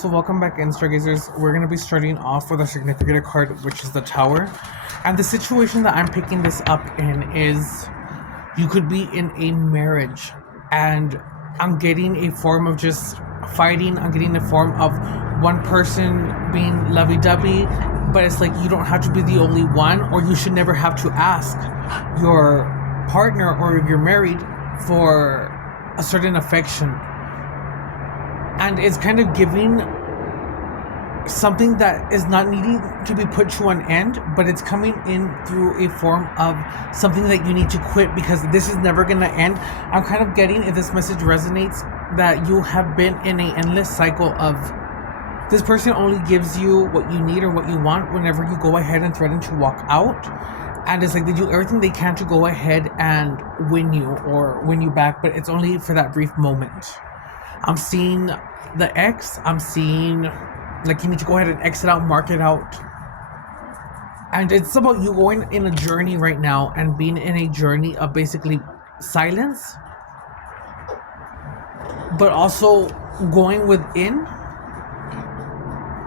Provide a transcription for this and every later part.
So welcome back, Stargazers. We're going to be starting off with a significant card, which is the Tower. And the situation that I'm picking this up in is you could be in a marriage, and I'm getting a form of just fighting. I'm getting a form of one person being lovey-dovey, but it's like you don't have to be the only one, or you should never have to ask your partner, or if you're married, for a certain affection. And it's kind of giving something that is not needing to be put to an end, but it's coming in through a form of something that you need to quit, because this is never going to end. I'm kind of getting, if this message resonates, that you have been in an endless cycle of this person only gives you what you need or what you want whenever you go ahead and threaten to walk out. And it's like they do everything they can to go ahead and win you or win you back, but it's only for that brief moment. I'm seeing the X. I'm seeing like you need to go ahead and exit out, mark it out. And it's about you going in a journey right now and being in a journey of basically silence, but also going within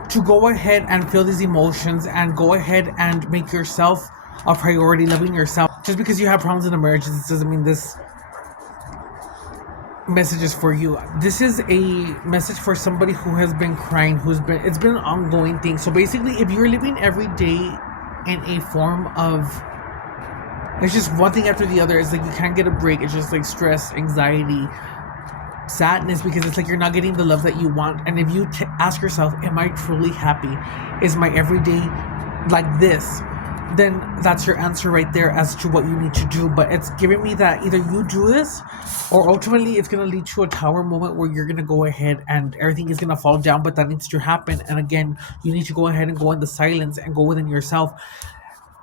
to go ahead and feel these emotions and go ahead and make yourself a priority, loving yourself. Just because you have problems in a marriage, this doesn't mean this message is for you. This is a message for somebody who has been crying, it's been an ongoing thing. So basically, if you're living every day in a form of, it's just one thing after the other, it's like you can't get a break. It's just like stress, anxiety, sadness, because it's like you're not getting the love that you want. And if you ask yourself, am I truly happy? Is my everyday like this? Then that's your answer right there as to what you need to do. But it's giving me that either you do this, or ultimately it's going to lead to a tower moment where you're going to go ahead and everything is going to fall down, but that needs to happen. And again, you need to go ahead and go in the silence and go within yourself.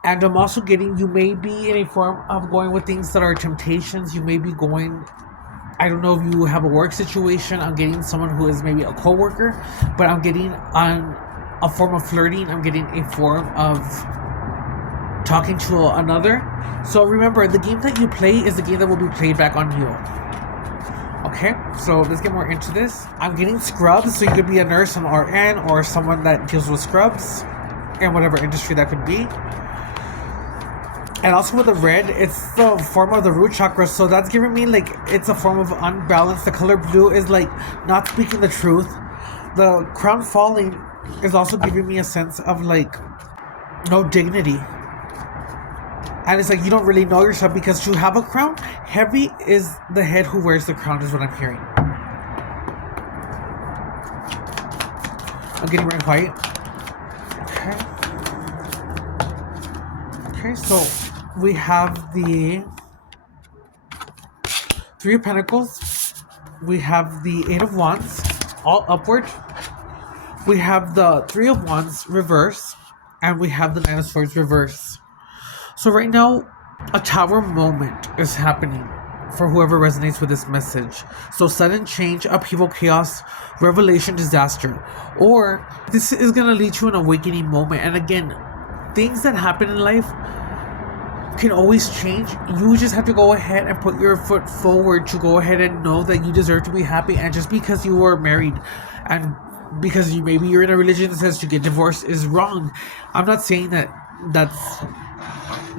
And I'm also getting, you may be in a form of going with things that are temptations. You may be going, I don't know if you have a work situation. I'm getting someone who is maybe a coworker, but I'm getting on a form of flirting. I'm getting a form of talking to another. So remember, the game that you play is the game that will be played back on you. Okay, so let's get more into this. I'm getting scrubs, so you could be a nurse, an RN, or someone that deals with scrubs in whatever industry that could be. And also with the red, it's the form of the root chakra, so that's giving me like it's a form of unbalance. The color blue is like not speaking the truth. The crown falling is also giving me a sense of like no dignity. And it's like you don't really know yourself, because to have a crown, heavy is the head who wears the crown, is what I'm hearing. I'm getting red and white. Okay, so we have the Three of Pentacles. We have the Eight of Wands, all upward. We have the Three of Wands reverse. And we have the Nine of Swords reverse. So right now, a tower moment is happening for whoever resonates with this message. So sudden change, upheaval, chaos, revelation, disaster. Or this is going to lead to an awakening moment. And again, things that happen in life can always change. You just have to go ahead and put your foot forward to go ahead and know that you deserve to be happy. And just because you are married and because you're in a religion that says to get divorced is wrong. I'm not saying that that's...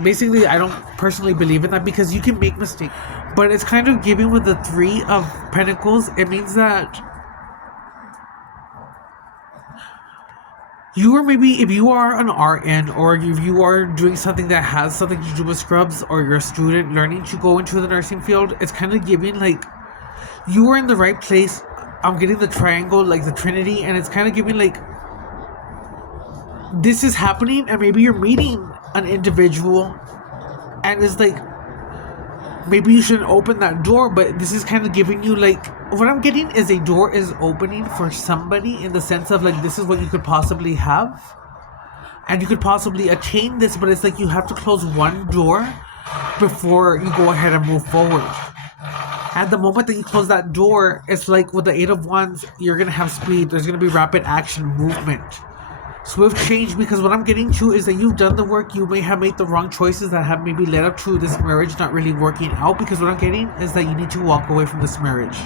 Basically, I don't personally believe in that, because you can make mistakes. But it's kind of giving with the Three of Pentacles. It means that you are, maybe if you are an RN, or if you are doing something that has something to do with scrubs, or you're a student learning to go into the nursing field, it's kind of giving like you are in the right place. I'm getting the triangle, like the Trinity, and it's kind of giving like this is happening, and maybe you're meeting an individual, and it's like maybe you shouldn't open that door, but this is kind of giving you like, what I'm getting is a door is opening for somebody, in the sense of like this is what you could possibly have, and you could possibly attain this, but it's like you have to close one door before you go ahead and move forward. At the moment that you close that door, it's like with the Eight of Wands, you're gonna have speed. There's gonna be rapid action, movement, swift change, because what I'm getting to is that you've done the work. You may have made the wrong choices that have maybe led up to this marriage not really working out, because what I'm getting is that you need to walk away from this marriage.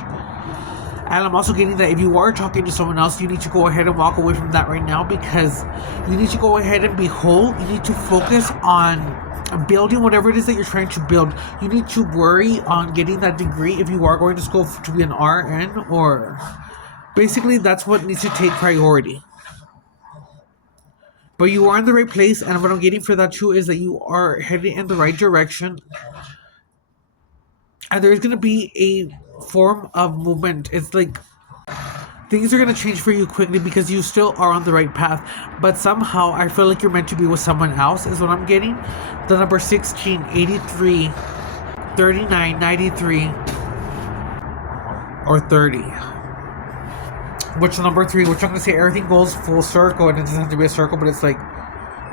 And I'm also getting that if you are talking to someone else, you need to go ahead and walk away from that right now, because you need to go ahead and be whole. You need to focus on building whatever it is that you're trying to build. You need to worry on getting that degree if you are going to school to be an RN, or basically that's what needs to take priority. But you are in the right place, and what I'm getting for that too is that you are heading in the right direction, and there's going to be a form of movement. It's like things are going to change for you quickly because you still are on the right path, but somehow I feel like you're meant to be with someone else is what I'm getting. The number 16, 83, 39, 93, or 30. Which number 3, which I'm going to say everything goes full circle, and it doesn't have to be a circle, but it's like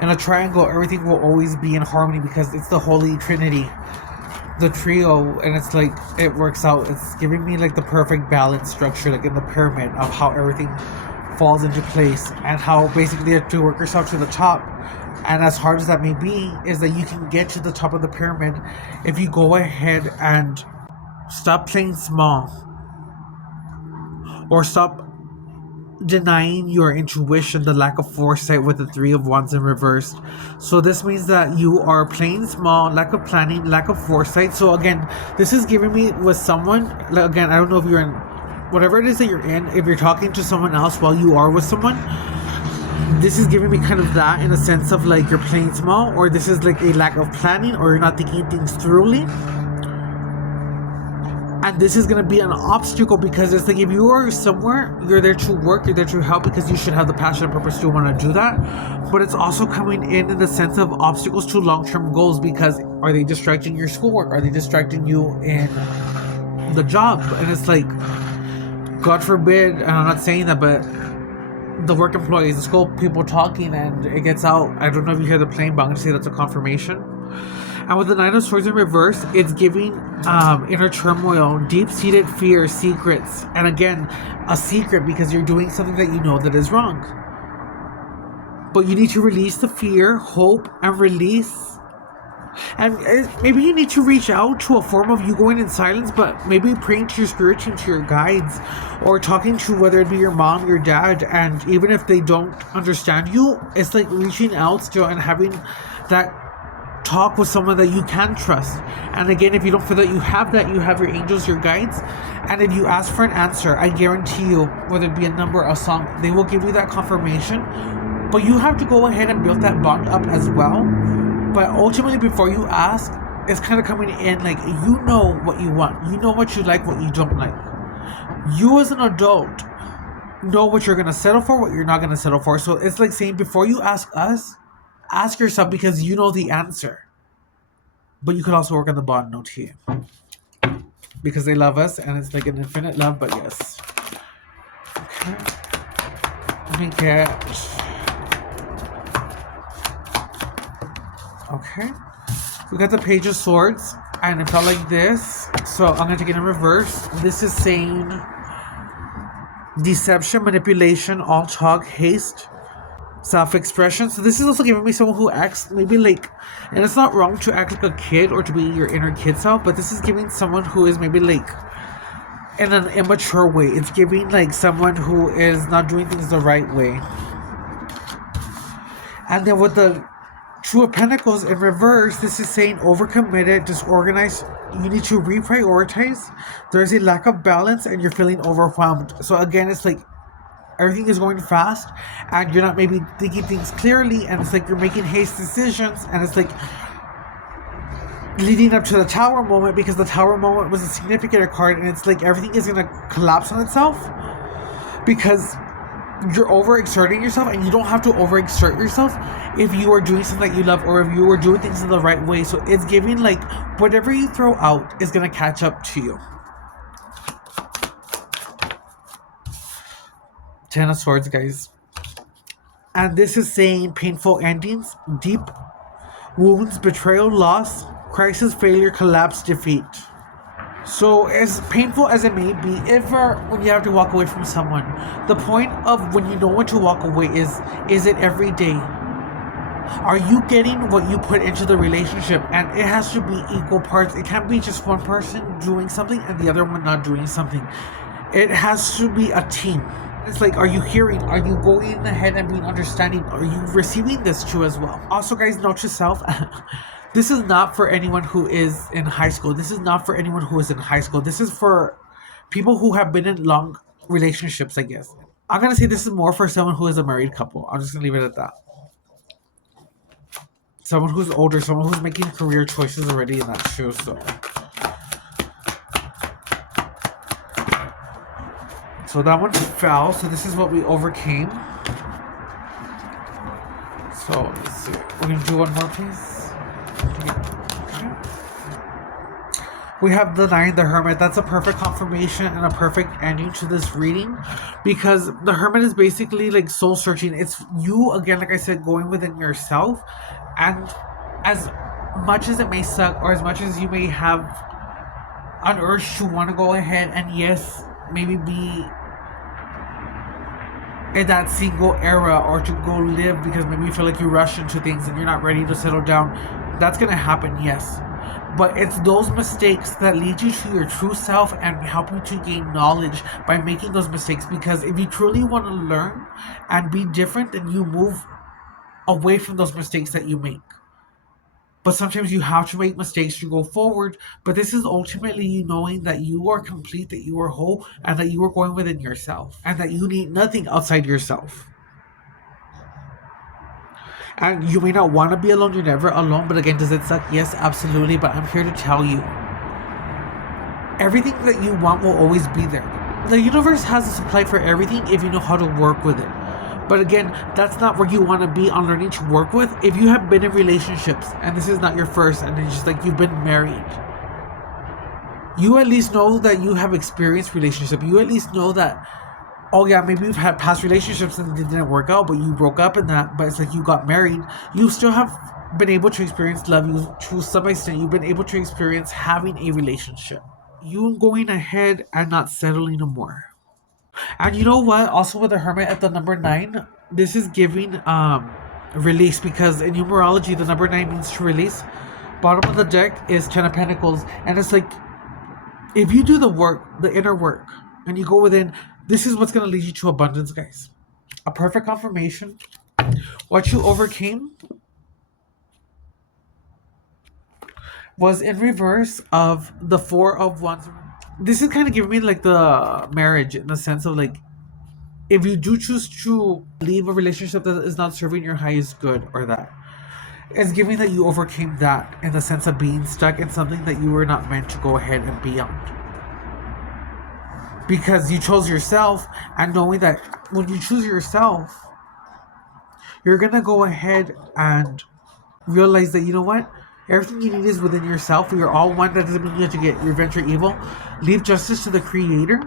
in a triangle, everything will always be in harmony because it's the Holy Trinity, the trio, and it's like it works out. It's giving me like the perfect balance structure, like in the pyramid, of how everything falls into place, and how basically you have to work yourself to the top. And as hard as that may be, is that you can get to the top of the pyramid if you go ahead and stop playing small, or stop denying your intuition, the lack of foresight with the 3 of Wands in reversed. So this means that you are playing small, lack of planning, lack of foresight. So again, this is giving me with someone, like, again, I don't know if you're in whatever it is that you're in, if you're talking to someone else while you are with someone, this is giving me kind of that in a sense of like you're playing small, or this is like a lack of planning, or you're not thinking things thoroughly. And this is going to be an obstacle because it's like if you are somewhere, you're there to work, you're there to help because you should have the passion and purpose to want to do that. But it's also coming in the sense of obstacles to long-term goals, because are they distracting your schoolwork? Are they distracting you in the job? And it's like, God forbid, and I'm not saying that, but the work employees, the school people talking, and it gets out. I don't know if you hear the plane, but I'm going to say that's a confirmation. And with the 9 of Swords in reverse, it's giving inner turmoil, deep-seated fear, secrets. And again, a secret because you're doing something that you know that is wrong. But you need to release the fear, hope, and release. And maybe you need to reach out to a form of you going in silence, but maybe praying to your spirit and to your guides, or talking to whether it be your mom, your dad, and even if they don't understand you, it's like reaching out still and having that talk with someone that you can trust. And again, if you don't feel that you have that, you have your angels, your guides, and if you ask for an answer, I guarantee you, whether it be a number or a song, they will give you that confirmation. But you have to go ahead and build that bond up as well. But ultimately, before you ask, it's kind of coming in like you know what you want, you know what you like, what you don't like. You as an adult know what you're going to settle for, what you're not going to settle for. So it's like saying, before you ask us, ask yourself, because you know the answer. But you can also work on the bond note here, because they love us, and it's like an infinite love. But yes. Okay. Let me get. Okay. We got the Page of Swords, and it felt like this. So I'm going to take it in reverse. This is saying deception, manipulation, all talk, haste, self-expression. So this is also giving me someone who acts maybe like, and it's not wrong to act like a kid or to be your inner kid self, but this is giving someone who is maybe like in an immature way. It's giving like someone who is not doing things the right way. And then with the Two of Pentacles in reverse, this is saying overcommitted, disorganized. You need to reprioritize. There's a lack of balance and you're feeling overwhelmed. So again, it's like everything is going fast and you're not maybe thinking things clearly, and it's like you're making haste decisions, and it's like leading up to the Tower moment, because the Tower moment was a significant card, and it's like everything is going to collapse on itself because you're overexerting yourself, and you don't have to overexert yourself if you are doing something that you love, or if you are doing things in the right way. So it's giving like whatever you throw out is going to catch up to you. 10 of Swords, guys. And this is saying painful endings, deep wounds, betrayal, loss, crisis, failure, collapse, defeat. So as painful as it may be, when you have to walk away from someone, the point of when you know when to walk away is it every day? Are you getting what you put into the relationship? And it has to be equal parts. It can't be just one person doing something and the other one not doing something. It has to be a team. It's like, are you hearing? Are you going ahead and being understanding? Are you receiving this too as well? Also, guys, note to self. This is not for anyone who is in high school. This is not for anyone who is in high school. This is for people who have been in long relationships, I guess. I'm gonna say this is more for someone who is a married couple. I'm just gonna leave it at that. Someone who's older, someone who's making career choices already in that shoe. So that one fell. So this is what we overcame. So let's see. We're gonna do one more, please. We have the 9, the Hermit. That's a perfect confirmation and a perfect ending to this reading, because the Hermit is basically like soul searching. It's you, again, like I said, going within yourself. And as much as it may suck, or as much as you may have an urge to want to go ahead and, yes, maybe be in that single era, or to go live because maybe you feel like you rush into things and you're not ready to settle down, that's going to happen, yes. But it's those mistakes that lead you to your true self and help you to gain knowledge by making those mistakes. Because if you truly want to learn and be different, then you move away from those mistakes that you make. But sometimes you have to make mistakes to go forward. But this is ultimately you knowing that you are complete, that you are whole, and that you are going within yourself, and that you need nothing outside yourself. And you may not want to be alone, you're never alone, but again, does it suck? Yes, absolutely, but I'm here to tell you, everything that you want will always be there. The universe has a supply for everything if you know how to work with it. But again, that's not where you want to be on learning to work with. If you have been in relationships, and this is not your first, and it's just like you've been married, you at least know that you have experienced relationship. You at least know that, oh yeah, maybe you've had past relationships and it didn't work out, but you broke up in that, but it's like you got married. You still have been able to experience love. You, to some extent, you've been able to experience having a relationship. You going ahead and not settling no more. And you know what? Also with the Hermit at the number 9, this is giving release, because in numerology, the number 9 means to release. Bottom of the deck is 10 of Pentacles. And it's like, if you do the work, the inner work, and you go within, this is what's going to lead you to abundance, guys. A perfect confirmation. What you overcame was in reverse of the 4 of Wands. This is kind of giving me like the marriage, in the sense of like, if you do choose to leave a relationship that is not serving your highest good, or that, it's giving that you overcame that, in the sense of being stuck in something that you were not meant to go ahead and be on. Because you chose yourself, and knowing that when you choose yourself, you're going to go ahead and realize that, you know what? Everything you need is within yourself. We are all one. That doesn't mean you have to get revenge or evil. Leave justice to the Creator.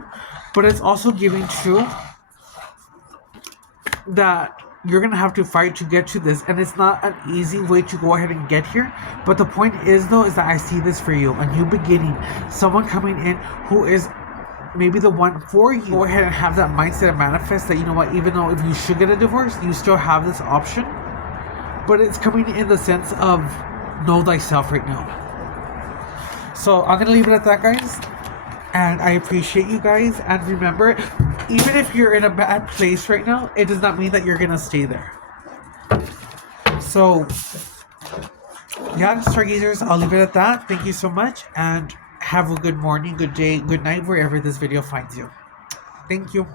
But it's also giving true that you're going to have to fight to get to this. And it's not an easy way to go ahead and get here. But the point is, though, is that I see this for you. A new beginning. Someone coming in who is maybe the one for you. Go ahead and have that mindset and manifest that, you know what, even though if you should get a divorce, you still have this option. But it's coming in the sense of know thyself right now. So I'm going to leave it at that, guys. And I appreciate you guys. And remember, even if you're in a bad place right now, it does not mean that you're going to stay there. So, yeah, stargazers, I'll leave it at that. Thank you so much. And have a good morning, good day, good night, wherever this video finds you. Thank you.